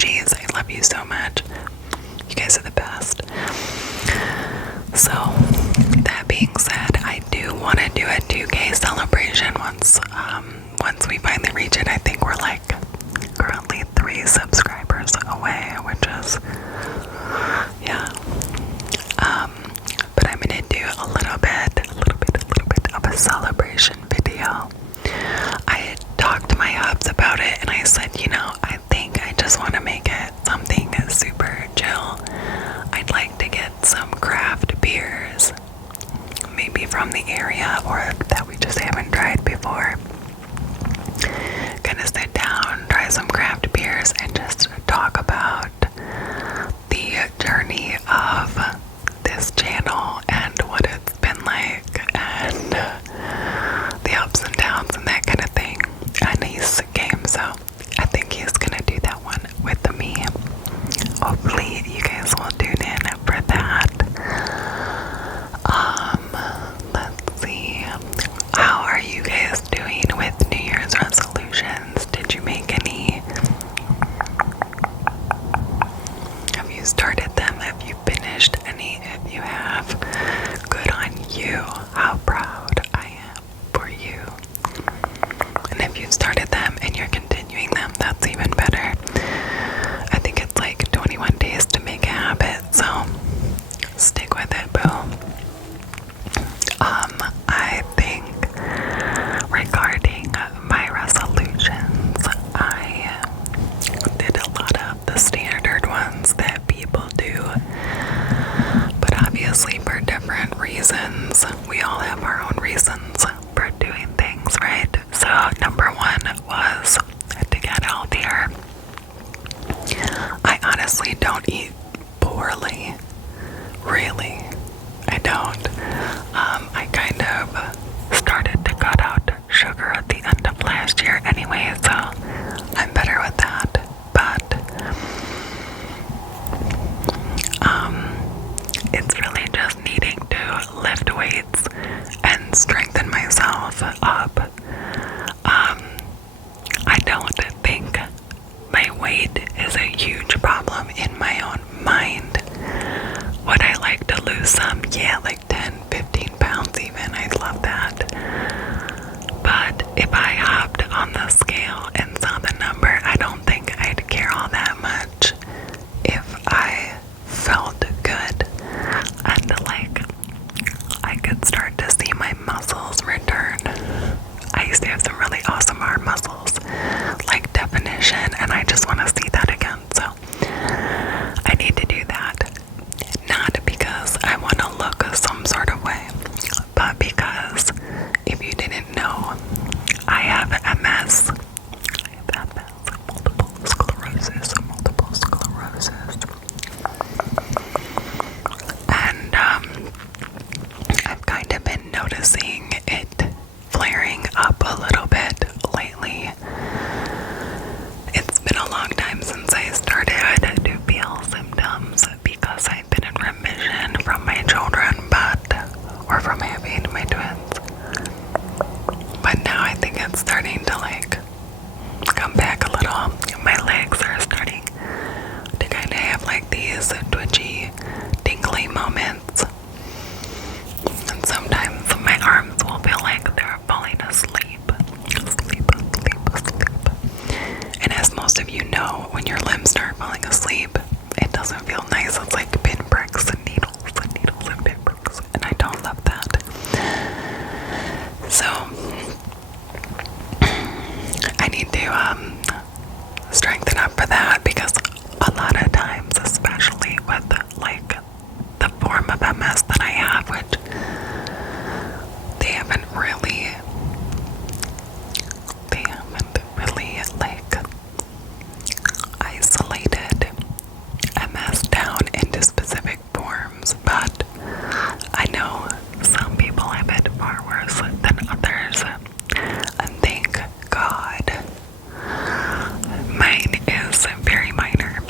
OGs. I love you so much. You guys are the best. So, that being said, I do want to do a 2K celebration once we finally reach it. I think we're like currently 3 subscribers away, which is, yeah. But I'm gonna do a little bit of a celebration video. I talked to my hubs about it, and I said, you know, I think I just want to make it something super chill. I'd like to get some craft beers, maybe from the area or that we just haven't tried before. Gonna sit down, try some craft beers, and just talk about the journey of this channel and what it's been like, and the ups and downs and that kind of thing. And he's game, so I think he's gonna do that one with me. Hopefully you guys will tune in for that. Let's see. How are you guys doing with New Year's resolutions? Did you make any? Have you started them? Have you finished any? If you have, good on you. How proud I am for you. And if you've started them and you're continuing them, that's even better. I think it's like 21 days to make a habit, so stick with it, boo. I think regarding my resolutions, I did a lot of the standard ones that people do, but obviously for different reasons. We all have our own reasons for doing things, right? So number 1 was to get healthier. I honestly don't eat poorly, really. I don't. I kind of started to cut out sugar at the end of last year anyway, so I'm better with that. But it's really just needing to lift weights and strengthen myself up. I don't think my weight is a huge problem in my own mind. Would I like to lose some? Yeah, like 10, 15 pounds even. I'd love that. But if I hopped on the scale and saw the number, I don't think I'd care all that much if I felt good and like I could start to see my muscles return. I used to have some really awesome arm muscles, like definition, and I just want to see that again. So I need to do that. Not because I want to look some sort of way, but because if you didn't know, I have MS. I have MS, multiple sclerosis. And I've kind of been noticing it flaring up a little bit lately. It's been a long time since I started to feel symptoms because I've been in remission from my children, or from having my twins. But now I think it's starting to like come back a little. My legs are starting to kind of have like these twitchy, tingly moments. And sometimes my arms will feel like they're falling asleep. And as most of you know, when your limbs start falling asleep, it doesn't feel nice. It's like pinpricks and needles and pinpricks. And I don't love that. So, I need to strengthen up for that, because a lot of times, especially with like the form of MS that I have, which they haven't really like isolated MS down into specific forms, but I know some people have it far worse than others, and thank God mine is very minor.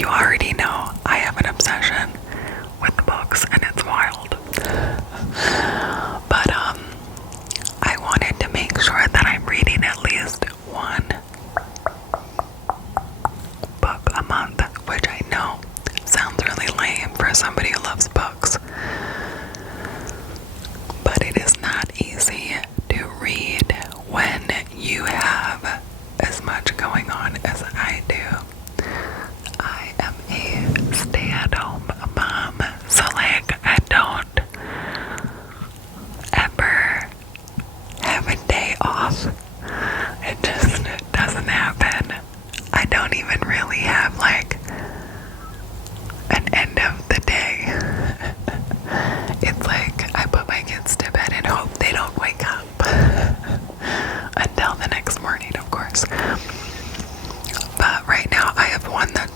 you already know I have an obsession with the books and it's wild. But I wanted to make sure that I'm reading at least one book a month, which I know sounds really lame for somebody who loves books. But it is not easy to read when you have as much going on as I do. I am a stay-at-home mom, so like I don't ever have a day off. It just doesn't happen. I don't even really have like an end of the day. It's like I put my kids to bed and hope they don't wake up until the next morning, of course. But right now I have one that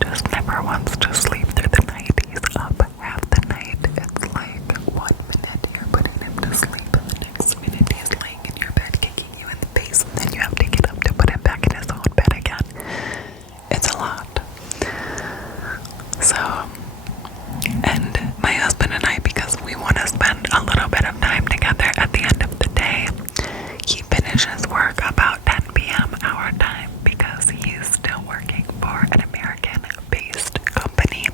just never wants to sleep through the night. He's up half the night. It's like 1 minute you're putting him to sleep and the next minute he's laying in your bed kicking you in the face and then you have to get up to put him back in his own bed again. It's a lot. So, and my husband and I, because we want to spend a little bit of time together at the end of the day, he finishes work about 10 p.m. our time because he's still working for an American-based company.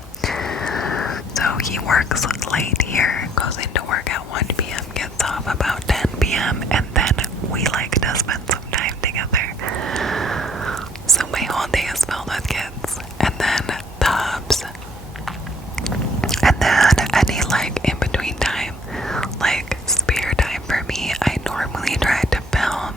So he works late here, goes into work at 1 p.m., gets off about 10 p.m., and then we like to spend some time together. So my whole day is filled with kids, and then the hubs, and then any like in between time, like spare time for me, I normally try to film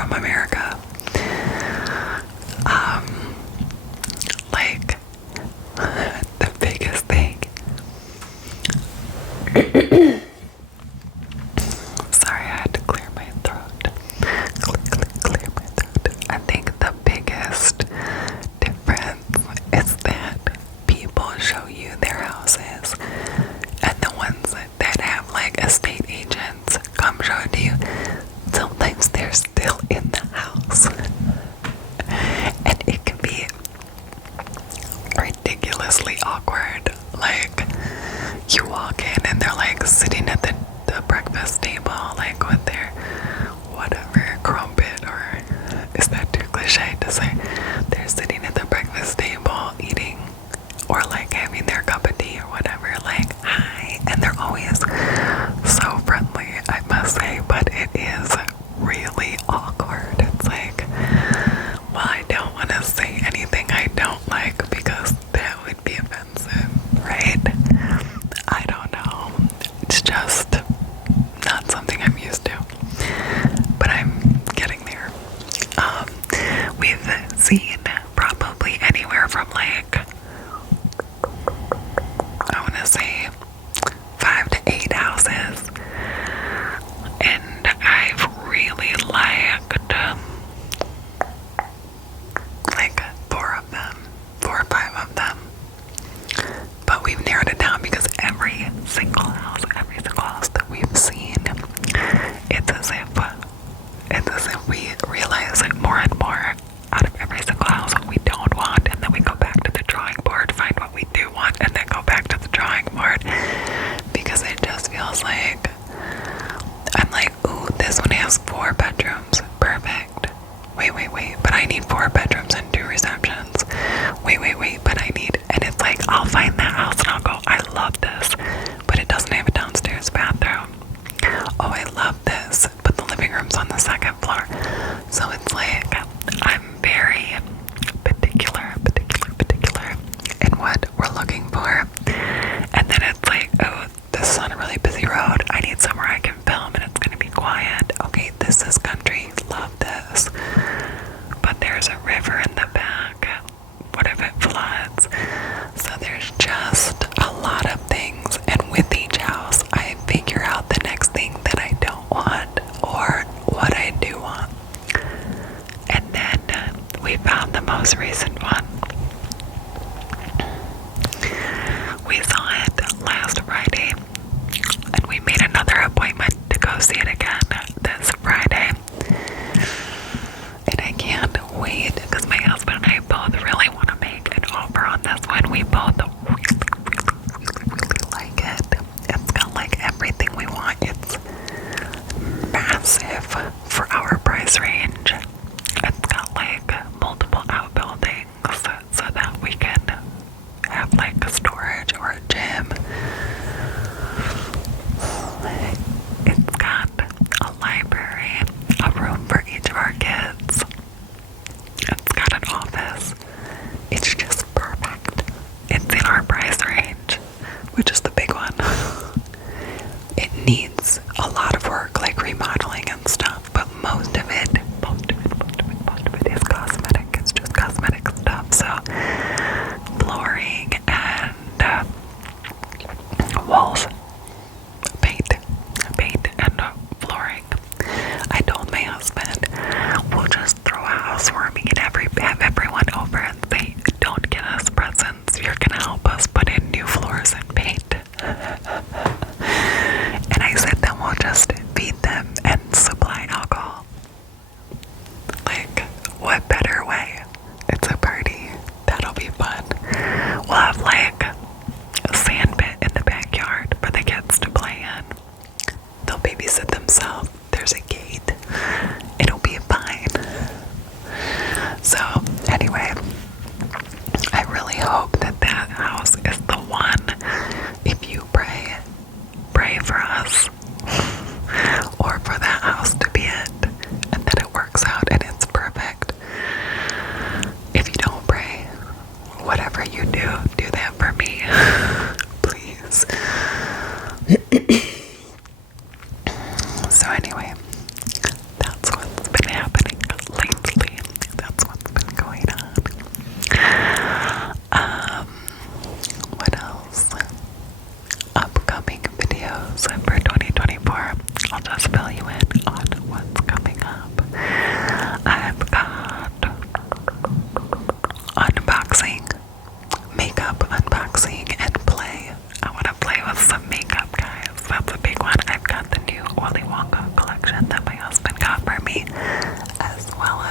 from America. Like, the biggest thing. Sorry, I had to clear my throat. Clear my throat. I think the biggest difference is that people show you their houses, and the ones that have like estate agents come show it to you, sometimes they're still in the house. And it can be ridiculously awkward. Like, you walk in and they're like sitting at the breakfast table, like with their whatever crumpet, or is that too cliche to say? They're sitting at the breakfast table eating, or like having their cup of tea or whatever, like, hi, and they're always so friendly, I must say, but it is really awkward. It's like, well, I don't want to say anything I don't like because that would be offensive, right? I don't know. It's just not something I'm used to, but I'm getting there. We've seen probably anywhere from like, I want to say 5 to 8 houses, and I've really liked like 4 of them, 4 or 5 of them. But we've narrowed it down because every single house that we've seen, it's as if we realize like more and more out of every single house what we don't want, and then we go back to the drawing board, find what we do want, and then go back to the drawing board, because it just feels like I'm like, ooh, this one has 4 bedrooms, perfect. Wait, but I need 4 bedrooms and 2 receptions. Wait, but I need, and it's like, I'll find that house and I'll go, I love this, but it doesn't have a downstairs bathroom. Oh, I love this, but the living room's on the 2nd floor. So it's like, I'm very particular in what we're looking for. And then it's like, oh, this is on a really busy road. I need somewhere I can film and it's gonna be quiet. Okay, this is country, love this. But there's a river in the back. What if it floods? So there's just a lot of things, and with each house I figure out the next thing that I don't want or what I do want. And then we found the most recent one. We saw it last Friday, and we made another appointment to go see it again this Friday. And I can't wait because my husband and I both really want to make an offer on this one. We both really like it. It's got like everything we want. It's massive for our price range. It's got like multiple outbuildings.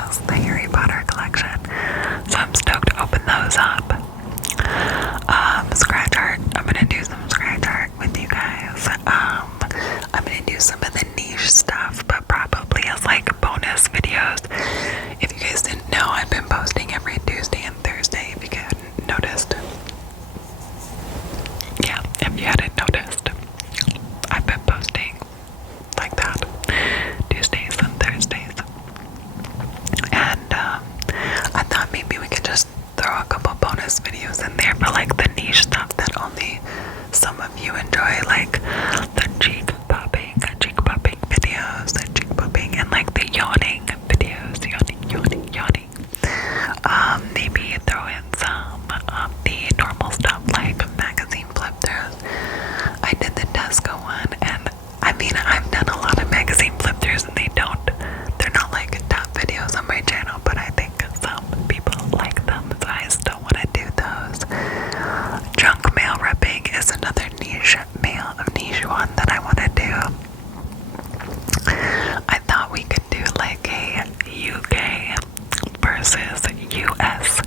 has the Harry Potter collection. So I'm stoked to open those up. Scratch art. I'm gonna do some scratch art with you guys. I'm gonna do some of the niche stuff, but probably as like bonus videos. If you guys didn't know, I've been posting every Tuesday and Thursday, if you hadn't noticed. Yeah, if you hadn't noticed, I've been posting like that, Tuesdays and Thursdays. And I thought maybe we could just throw a couple bonus videos in there for like the niche stuff that only some of you enjoy, like the cheek popping videos, the cheek popping, and like the yawning videos, yawning. Maybe throw in some of the normal stuff like magazine flip throughs. I did the Tesco one, and I mean, I've done a lot of magazine flip throughs, and they're not like top videos on my channel, but I think some people like them, so I still want to do those. Junk mail ripping is another niche one that I want to do. I thought we could do like a UK versus US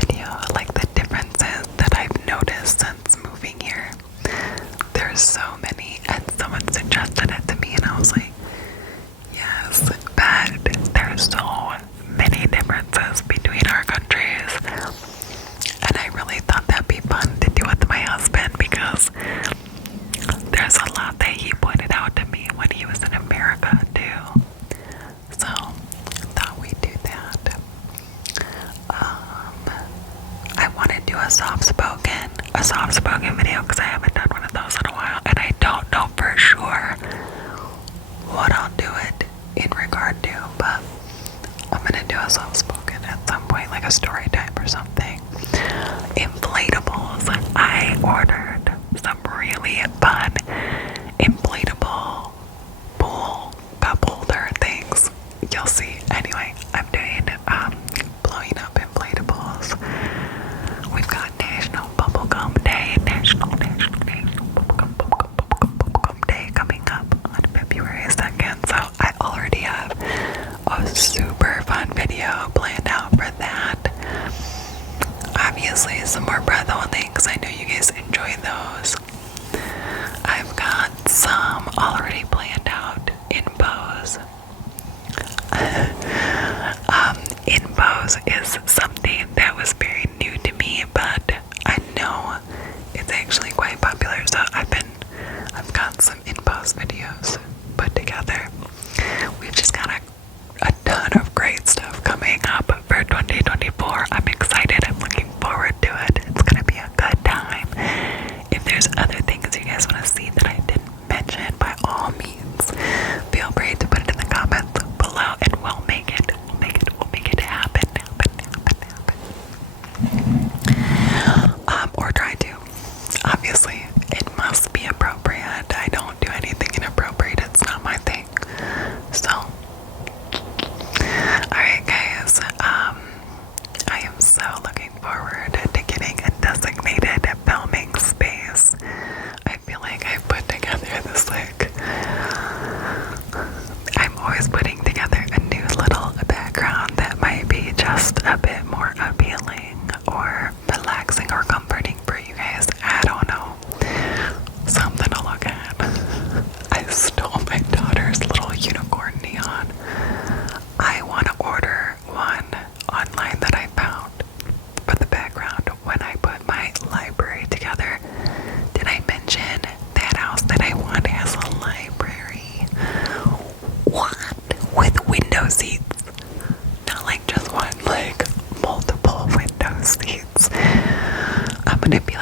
video, like the differences that I've noticed since moving here. There's so many, and someone suggested it to me, and I was like, yes, but there's so many differences between our countries, and I really thought that'd be fun to do with my husband, because there's a lot that he pointed out to me when he was in America too. So I thought we'd do that. I want to do a soft-spoken video, because I haven't done one of those in a while, and I don't know for sure what I'll do it in regard to, but I'm gonna do a soft-spoken at some point, like a story time or something. Inflatables. I ordered some really fun inflatable pool cup holder things. You'll see. Anyway, I'm doing blowing up inflatables. We've got National Bubblegum Day, National Bubblegum Day coming up on February 2nd. So I already have a super fun video planned out for that. Obviously, some more breath holding, because I know you guys enjoy those. I've got some already planned out in pose. In pose is something that was very new to me, but I know it's actually quite popular. So I've got some in pose videos put together. We've just got a ton of great stuff coming up for 2024. I'm excited. I'm looking forward to it. It's gonna be a good time. If there's other things you guys want to see that I didn't mention, by all means, feel free to put it in the comments below, and we'll make it happen. Or try to. Obviously, it must be appropriate. I don't do anything inappropriate. It's not my thing. So, alright guys, I am so looking forward to getting a designated filming space. I feel like I put together this I'm always putting together a new little background that might be just a bit more appealing or relaxing or comforting for you guys. I don't know. Something to look at. I stole my daughter's little unicorn neon. I want to order one online that I found for the background when I put my library together. Did I mention that house that I want has a library? What? With window seats. Not like just one, like multiple window seats. I'm gonna be